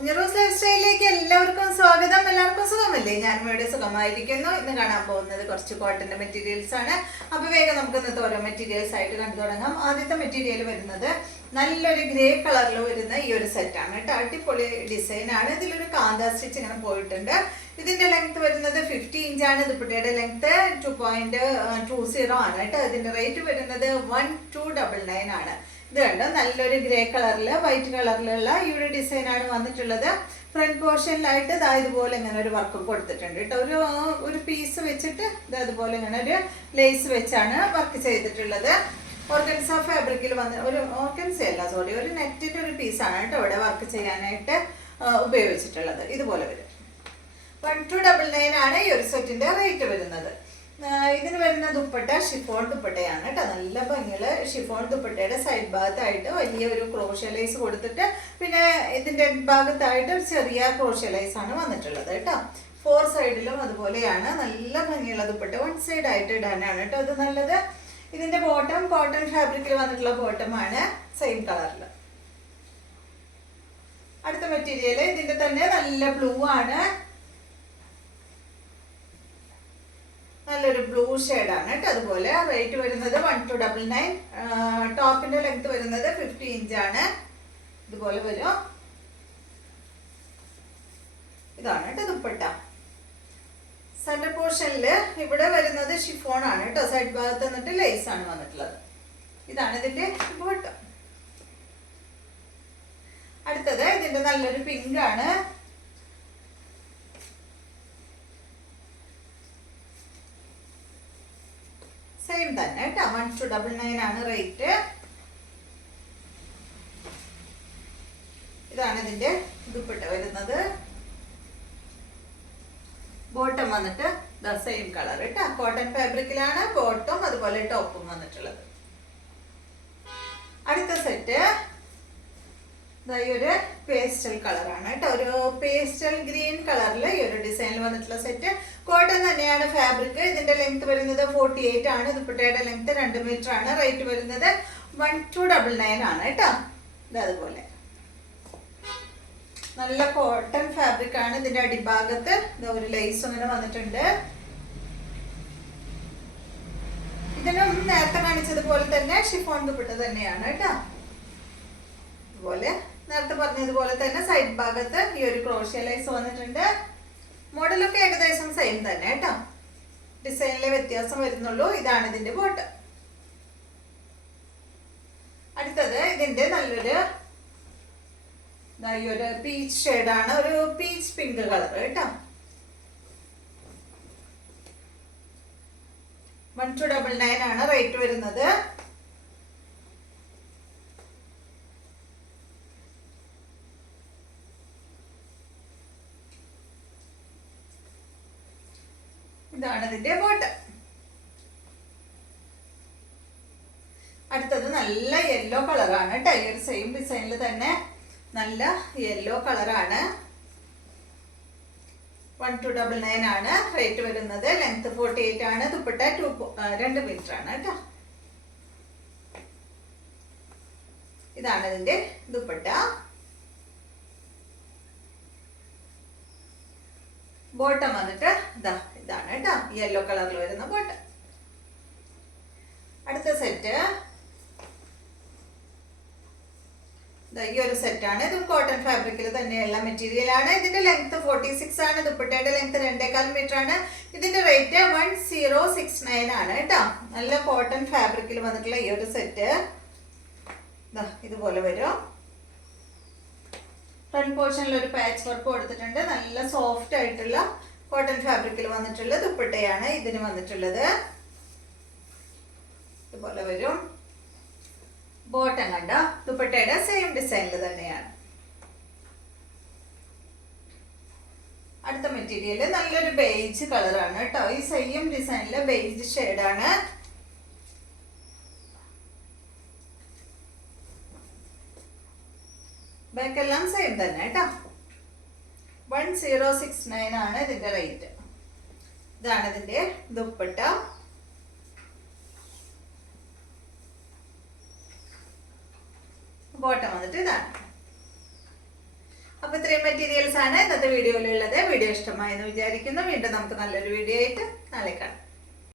കുഞ്ഞറൂസ് life സ്റ്റൈലിലേക്ക് എല്ലാവർക്കും സ്വാഗതം. എല്ലാവർക്കും സുഖമല്ലേ? ഞാനും ഇവിടെ സുഖമായിരിക്കുന്നു. ഇന്ന് കാണാൻ പോകുന്നത് കുറച്ച് കോട്ടന്റെ മെറ്റീരിയൽസ് ആണ്. അപ്പൊ വേഗം നമുക്ക് ഇന്നത്തെ ഓരോ മെറ്റീരിയൽസ് ആയിട്ട് കണ്ടു തുടങ്ങാം. ആദ്യത്തെ മെറ്റീരിയൽ വരുന്നത് നല്ലൊരു ഗ്രേ കളറിൽ വരുന്ന ഈ ഒരു സെറ്റാണ് കേട്ടോ. അടിപൊളി ഡിസൈൻ ആണ്. ഇതിലൊരു കാന്ത സ്റ്റിച്ച് ഇങ്ങനെ പോയിട്ടുണ്ട്. ഇതിന്റെ ലെങ്ത് വരുന്നത് 50 ഇഞ്ചാണ്. ദുപ്പട്ടയുടെ ലെങ്ത് 2.20 ആണ് കേട്ടോ. ഇതിന്റെ റേറ്റ് വരുന്നത് 1299 ആണ്. ഇത് കണ്ടോ, നല്ലൊരു ഗ്രേ കളറില് വൈറ്റ് കളറിലുള്ള ഈ ഒരു ഡിസൈൻ ആണ് വന്നിട്ടുള്ളത്. ഫ്രണ്ട് പോർഷനിലായിട്ട് ഇതാ ഇതുപോലെ ഇങ്ങനെ ഒരു വർക്ക് കൊടുത്തിട്ടുണ്ട് കേട്ടോ. ഒരു പീസ് വെച്ചിട്ട് ഇത് അതുപോലെ ഇങ്ങനെ ഒരു ലേസ് വെച്ചാണ് വർക്ക് ചെയ്തിട്ടുള്ളത്. ഓർഗൻസ ഫാബ്രിക്കിൽ വന്ന് ഒരു നെറ്റിന്റെ ഒരു പീസാണ് കേട്ടോ ഇവിടെ വർക്ക് ചെയ്യാനായിട്ട് ഉപയോഗിച്ചിട്ടുള്ളത്. ഇതുപോലെ വരും. 1299 ആണ് ഈ ഒരു സെറ്റിന്റെ റേറ്റ് വരുന്നത്. ഇതിന് വരുന്ന ദുപ്പട്ട ഷിഫോൺ ദുപ്പട്ടയാണ് കേട്ടോ. നല്ല ഭംഗിയുള്ള ഷിഫോൺ ദുപ്പട്ടയുടെ സൈഡ് ഭാഗത്തായിട്ട് വലിയ ഒരു ക്രോഷ്യ ലൈസ് കൊടുത്തിട്ട് പിന്നെ ഇതിന്റെ ഭാഗത്തായിട്ട് ഒരു ചെറിയ ക്രോഷ്യ ലൈസ് ആണ് വന്നിട്ടുള്ളത് കേട്ടോ. 4 സൈഡിലും അതുപോലെയാണ്. നല്ല ഭംഗിയുള്ള ദുപ്പട്ട. 1 സൈഡ് ആയിട്ട് ഇടാനാണ് കേട്ടോ ഇത് നല്ലത്. ഇതിന്റെ ബോട്ടം കോട്ടൺ ഫാബ്രിക്കിൽ വന്നിട്ടുള്ള ബോട്ടം ആണ്, സെയിം കളറിൽ. അടുത്ത മെറ്റീരിയൽ ഇതിന്റെ തന്നെ നല്ല ബ്ലൂ ആണ്. നല്ലൊരു ബ്ലൂ ഷെയ്ഡാണ് കേട്ടോ. അതുപോലെ റേറ്റ് വരുന്നത് 1299. ടോപ്പിന്റെ ലെങ്ത് വരുന്നത് 50 ഇഞ്ചാണ്. ഇതുപോലെ വരും. ഇതാണ് കേട്ടോ ദുപ്പട്ട. സെന്റർ പോർഷനില് ഇവിടെ വരുന്നത് ഷിഫോൺ ആണ് കേട്ടോ. സൈഡ് ഭാഗത്ത് വന്നിട്ട് ലേസ് ആണ് വന്നിട്ടുള്ളത്. ഇതാണ് ഇതിന്റെ ബോട്ടം. അടുത്തത് ഇതിന്റെ നല്ലൊരു പിങ്ക് ആണ്. സെയിം തന്നെ കേട്ടോ. 1299 ആണ് റേറ്റ്. ഇതാണ് ഇതിന്റെ ദുപ്പട്ട വരുന്നത്. ബോട്ടം വന്നിട്ട് സെയിം കളർ കേട്ടോ. കോട്ടൺ ഫാബ്രിക്കിലാണ് ബോട്ടം അതുപോലെ ടോപ്പും വന്നിട്ടുള്ളത്. അടുത്ത സെറ്റ് ഈ ഒരു പേസ്റ്റൽ കളറാണ് കേട്ടോ. ഒരു പേസ്റ്റൽ ഗ്രീൻ കളറിൽ ഈ ഒരു ഡിസൈനിൽ വന്നിട്ടുള്ള സെറ്റ്. കോട്ടൺ തന്നെയാണ് ഫാബ്രിക്. ഇതിന്റെ ലെങ്ത് വരുന്നത് 48 ആണ്. ദുപ്പട്ടയുടെ ലെങ്ത് 2 മീറ്റർ ആണ്. റേറ്റ് വരുന്നത് 1299 ആണ് കേട്ടോ. ഇത് അതുപോലെ നല്ല കോട്ടൺ ഫാബ്രിക് ആണ്. ഇതിന്റെ അടിഭാഗത്ത് ഒരു ലേസ് അങ്ങനെ വന്നിട്ടുണ്ട്. ഇതിനും നേരത്തെ കാണിച്ചതുപോലെ തന്നെ ഷിഫോൺ ദുപ്പട്ട തന്നെയാണ് കേട്ടോ. ഇതുപോലെ നേരത്തെ പറഞ്ഞതുപോലെ തന്നെ സൈഡ് ഭാഗത്ത് ഈ ഒരു ക്രോഷ്യ ലൈസ് വന്നിട്ടുണ്ട്. മോഡലൊക്കെ ഏകദേശം സെയിം തന്നെ കേട്ടോ. ഡിസൈനിലെ വ്യത്യാസം വരുന്നുള്ളൂ. ഇതാണ് ഇതിന്റെ ബോട്ടം. അടുത്തത് ഇതിന്റെ നല്ലൊരു ഈ ഒരു പീച്ച് ഷെയ്ഡാണ്. ഒരു പീച്ച് പിങ്ക് കളർ കേട്ടോ. 1299 ആണ് റേറ്റ് വരുന്നത്. ഇതാണ് ഇതിന്റെ ബോട്ടം. അടുത്തത് നല്ല യെല്ലോ കളറാണ് കേട്ടോ. ഈ ഒരു സെയിം ഡിസൈനിൽ തന്നെ നല്ല യെല്ലോ കളറാണ്. 1299 ആണ് റേറ്റ് വരുന്നത്. ലെങ്ത് 48 ആണ്. ദുപ്പട്ട 2 മീറ്റർ ആണ് കേട്ടോ. ഇതാണ് ഇതിന്റെ ദുപ്പട്ട. ബോട്ടം വന്നിട്ട് ഇതാണ് കേട്ടോ. യെല്ലോ കളറിൽ വരുന്ന ബോട്ടം. അടുത്ത സെറ്റ് ഈ ഒരു സെറ്റാണ്. ഇതും കോട്ടൺ ഫാബ്രിക്കിൽ തന്നെയുള്ള മെറ്റീരിയൽ ആണ്. ഇതിന്റെ ലെങ്ത് 46 ആണ്. ദുപ്പട്ടയുടെ ലെങ്ത് 2.25 മീറ്റർ ആണ്. ഇതിന്റെ റേറ്റ് 1069 ആണ് കേട്ടോ. നല്ല കോട്ടൺ ഫാബ്രിക്കിൽ വന്നിട്ടുള്ള ഈ ഒരു സെറ്റ് ഇതുപോലെ വരും. ഫ്രണ്ട് പോർഷനിൽ ഒരു പാച്ച് വർക്ക് കൊടുത്തിട്ടുണ്ട്. നല്ല സോഫ്റ്റ് ആയിട്ടുള്ള കോട്ടൺ ഫാബ്രിക്കിൽ വന്നിട്ടുള്ള ദുപ്പട്ടയാണ് ഇതിന് വന്നിട്ടുള്ളത്. ഇതുപോലെ വരും. ബോട്ടം കണ്ട ദുപ്പട്ടയുടെ സെയിം ഡിസൈനിൽ തന്നെയാണ്. അടുത്ത മെറ്റീരിയൽ നല്ലൊരു ബേജ് കളറാണ് കേട്ടോ. ഈ സെയിം ഡിസൈനിലെ ബേജ് ഷെയ്ഡാണ്. ബാക്കെല്ലാം സെയിം തന്നെ കേട്ടോ. 1069 ആണ് ഇതിന്റെ റേറ്റ്. ഇതാണ് ഇതിന്റെ ദുപ്പട്ട. ബോട്ടം വന്നിട്ട് ഇതാണ്. അപ്പൊ ഇത്രയും മെറ്റീരിയൽസ് ആണ് ഇന്നത്തെ വീഡിയോയിലുള്ളത്. വീഡിയോ ഇഷ്ടമായെന്ന് വിചാരിക്കുന്നു. വീണ്ടും നമുക്ക് നല്ലൊരു വീഡിയോ ആയിട്ട് നാളെ കാണാം.